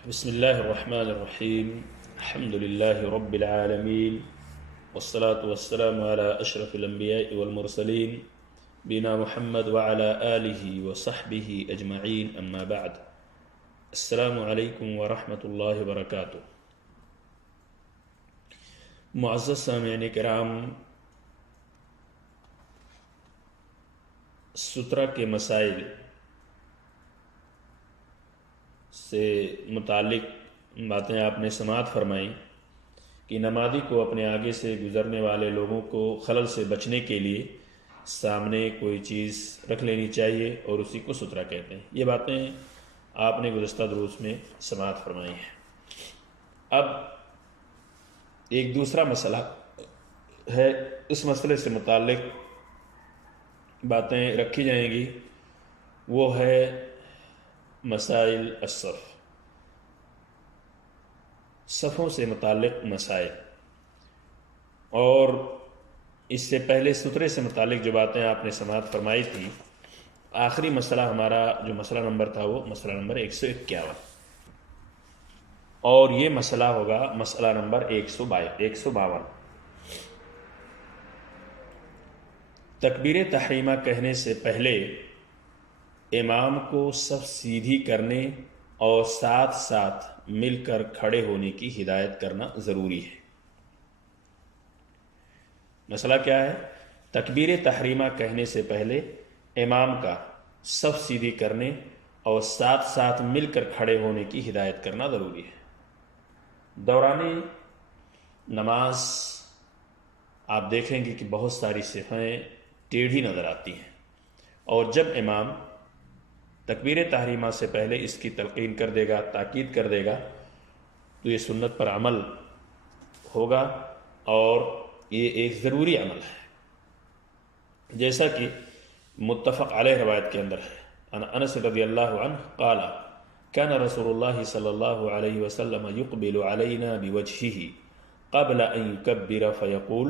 بسم الله الرحمن الرحيم. الحمد لله رب العالمين، والصلاة والسلام على أشرف الأنبياء والمرسلين بنا محمد وعلى آله وصحبه أجمعين، أما بعد. السلام عليكم ورحمة الله وبركاته. معزز سامعین کرام، سترہ کے مسائل سے متعلق باتیں آپ نے سماعت فرمائیں کہ نمازی کو اپنے آگے سے گزرنے والے لوگوں کو خلل سے بچنے کے لیے سامنے کوئی چیز رکھ لینی چاہیے اور اسی کو سترہ کہتے ہیں. یہ باتیں آپ نے گزشتہ دروس میں سماعت فرمائی ہیں. اب ایک دوسرا مسئلہ ہے، اس مسئلے سے متعلق باتیں رکھی جائیں گی، وہ ہے مسائل الصف، صفوں سے متعلق مسائل. اور اس سے پہلے سترے سے متعلق جو باتیں آپ نے سماعت فرمائی تھی، آخری مسئلہ ہمارا جو مسئلہ نمبر تھا وہ مسئلہ نمبر 151، اور یہ مسئلہ ہوگا مسئلہ نمبر 152. تکبیر تحریمہ کہنے سے پہلے امام کو صف سیدھی کرنے اور ساتھ ساتھ مل کر کھڑے ہونے کی ہدایت کرنا ضروری ہے. مسئلہ کیا ہے؟ تکبیر تحریمہ کہنے سے پہلے امام کا صف سیدھی کرنے اور ساتھ ساتھ مل کر کھڑے ہونے کی ہدایت کرنا ضروری ہے. دوران نماز آپ دیکھیں گے کہ بہت ساری صفیں ٹیڑھی نظر آتی ہیں، اور جب امام تکبیر تحریمہ سے پہلے اس کی تلقین کر دے گا، تاکید کر دے گا، تو یہ سنت پر عمل ہوگا اور یہ ایک ضروری عمل ہے، جیسا کہ متفق علیہ روایت کے اندر ہے. انس رضی اللہ عنہ قال كان رسول الله صلى الله عليه وسلم يقبل علينا بوجهه قبل أن يكبر فيقول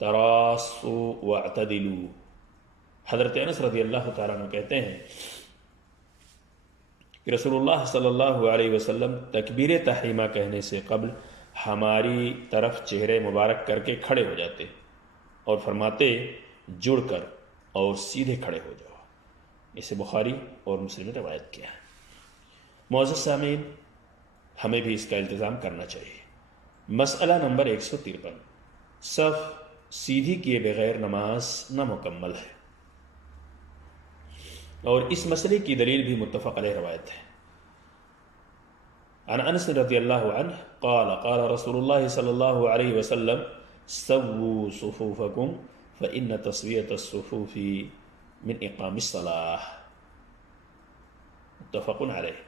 تراصوا واعتدلوا. حضرت انس رضی اللہ تعالیٰ عنہ کہتے ہیں کہ رسول اللہ صلی اللہ علیہ وسلم تکبیر تحریمہ کہنے سے قبل ہماری طرف چہرے مبارک کر کے کھڑے ہو جاتے اور فرماتے جڑ کر اور سیدھے کھڑے ہو جاؤ. اسے بخاری اور مسلم نے روایت کیا ہے. معزز سامعین، ہمیں بھی اس کا التزام کرنا چاہیے. مسئلہ نمبر 153، صف سیدھی کیے بغیر نماز نامکمل ہے، اور اس مسئلے کی دلیل بھی متفق علیہ روایت ہے. عن انس رضی اللہ عنہ قال قال رسول اللہ صلی اللہ علیہ وسلم سووا صفوفکم فإن تسویۃ الصفوف من اقام الصلاۃ. متفق علیہ.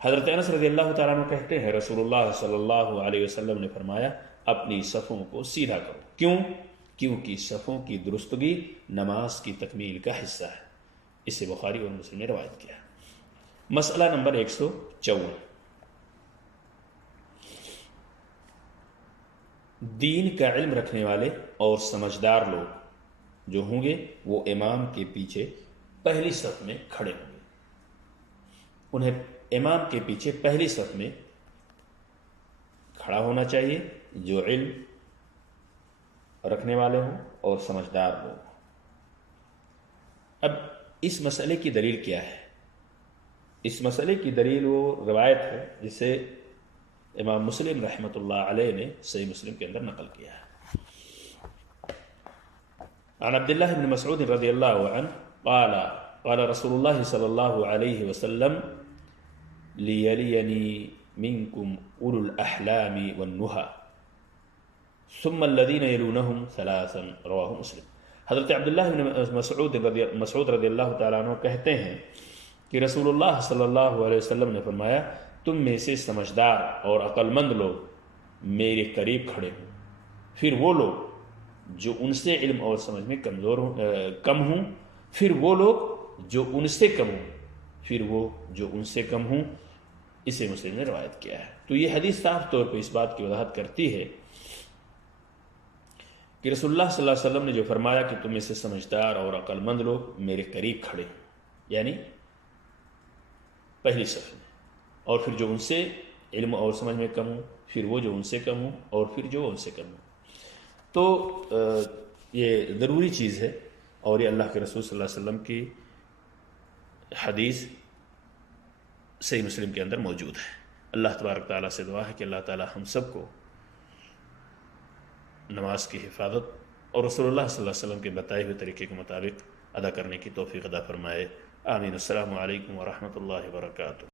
حضرت انس رضی اللہ تعالیٰ عنہ کہتے ہیں رسول اللہ صلی اللہ علیہ وسلم نے فرمایا اپنی صفوں کو سیدھا کرو. کیوں؟ کیونکہ صفوں کی درستگی نماز کی تکمیل کا حصہ ہے. اسے بخاری اور مسلم نے روایت کیا. مسئلہ نمبر 154، دین کا علم رکھنے والے اور سمجھدار لوگ جو ہوں گے وہ امام کے پیچھے پہلی صف میں کھڑے ہوں گے. انہیں امام کے پیچھے پہلی صف میں کھڑا ہونا چاہیے جو علم رکھنے والے ہوں اور سمجھدار لوگ. اب اس مسئلے کی دلیل کیا ہے؟ اس مسئلے کی دلیل وہ روایت ہے جسے امام مسلم رحمۃ اللہ علیہ نے صحیح مسلم کے اندر نقل کیا ہے. عن عبداللہ بن مسعود رضی اللہ عنہ قال قال رسول اللہ صلی اللہ علیہ وسلم لِيَلِيَنِي مِنْكُمْ أُولُو الْأَحْلَامِ وَالنُّهَى ثُمَّ الَّذِينَ يَلُونَهُمْ ثَلَاثًا. رواہ مسلم. حضرت عبداللہ بن مسعود رضی اللہ تعالیٰ عنہ کہتے ہیں کہ رسول اللہ صلی اللہ علیہ وسلم نے فرمایا تم میں سے سمجھدار اور عقل مند لوگ میرے قریب کھڑے ہوں، پھر وہ لوگ جو ان سے علم اور سمجھ میں کم ہوں، پھر وہ لوگ جو ان سے کم ہوں، پھر وہ جو ان سے کم ہوں. اسے مسلم نے روایت کیا ہے. تو یہ حدیث صاف طور پہ اس بات کی وضاحت کرتی ہے کہ رسول اللہ صلی اللہ علیہ وسلم نے جو فرمایا کہ تم میں سے سمجھدار اور عقل مند لوگ میرے قریب کھڑے، یعنی پہلی صف میں. اور پھر جو ان سے علم اور سمجھ میں کم ہو، پھر وہ جو ان سے کم ہو، اور پھر جو ان سے کم ہو. تو یہ ضروری چیز ہے، اور یہ اللہ کے رسول صلی اللہ علیہ وسلم کی حدیث صحیح مسلم کے اندر موجود ہے. اللہ تبارک تعالیٰ سے دعا ہے کہ اللہ تعالیٰ ہم سب کو نماز کی حفاظت اور رسول اللہ صلی اللہ علیہ وسلم کے بتائے ہوئے طریقے کے مطابق ادا کرنے کی توفیق عطا فرمائے. آمین. السلام علیکم ورحمۃ اللہ وبرکاتہ.